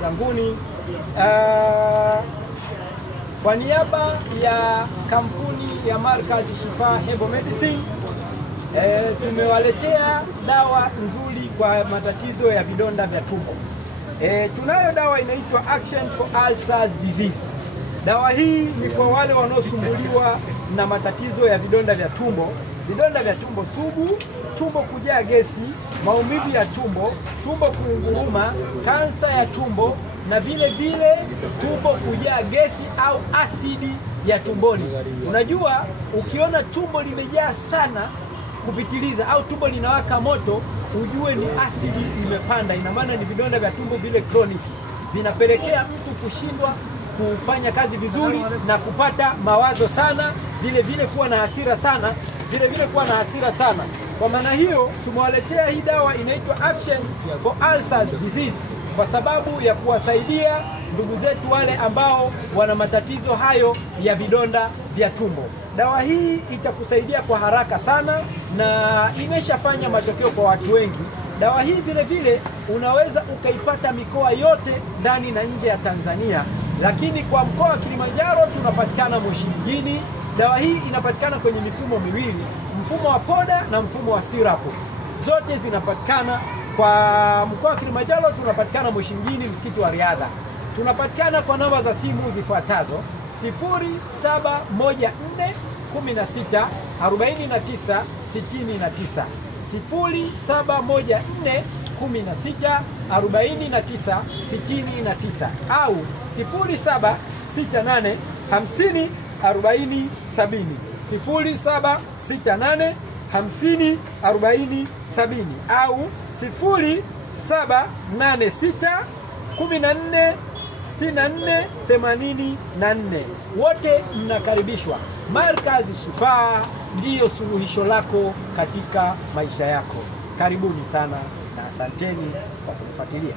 zanguni. Kwa niaba ya kampuni ya Markaz Shifa Herbal Medicine tumewaletea dawa nzuri kwa matatizo ya vidonda vya tumbo. Tunayo dawa inaitwa Action for Ulcers Disease. Dawa hii ni kwa wale wanaosumbuliwa na matatizo ya vidonda vya tumbo sugu, tumbo kujaa gesi, maumivu ya tumbo, tumbo kuunguruma, kansa ya tumbo na vile tumbo kujaa gesi au asidi ya tumboni. Unajua, ukiona tumbo limejaa sana kupitiliza au tumbo linawaka moto, ujue ni asidi imepanda. Ina maana ni vidonda vya tumbo vile chronic, vinapelekea mtu kushindwa kufanya kazi vizuri na kupata mawazo sana, vile kuwa na hasira sana, kuwa na hasira sana. Kwa maana hiyo tumewaletea hii dawa inaitwa Action for Ulcers Disease kwa sababu ya kuwasaidia ndugu zetu wale ambao wana matatizo hayo ya vidonda vya tumbo. Dawa hii itakusaidia kwa haraka sana na imeshafanya matokeo kwa watu wengi. Dawa hii vile unaweza ukaipata mikoa yote ndani na nje ya Tanzania, lakini kwa mkoa wa Kilimanjaro tunapatikana Moshi mjini. Dawa hii inapatikana kwenye mifumo miwili, mfumo wa poda na mfumo wa syrup. Zote zinapatikana. Kwa mkoa wa Kilimanjaro tunapatikana Moshi mjini, msikiti wa Riadha. Tunapatikana kwa namba za simu zifuatazo: 0714 16 49 69, 0714 16 49 69 au 0768 50 40 70, 0768 50 40 70 au 0786 14 64 84. Wote mnakaribishwa. Markaz Shifa ndiyo suluhisho lako katika maisha yako. Karibuni sana na asanteni kwa kunifuatilia.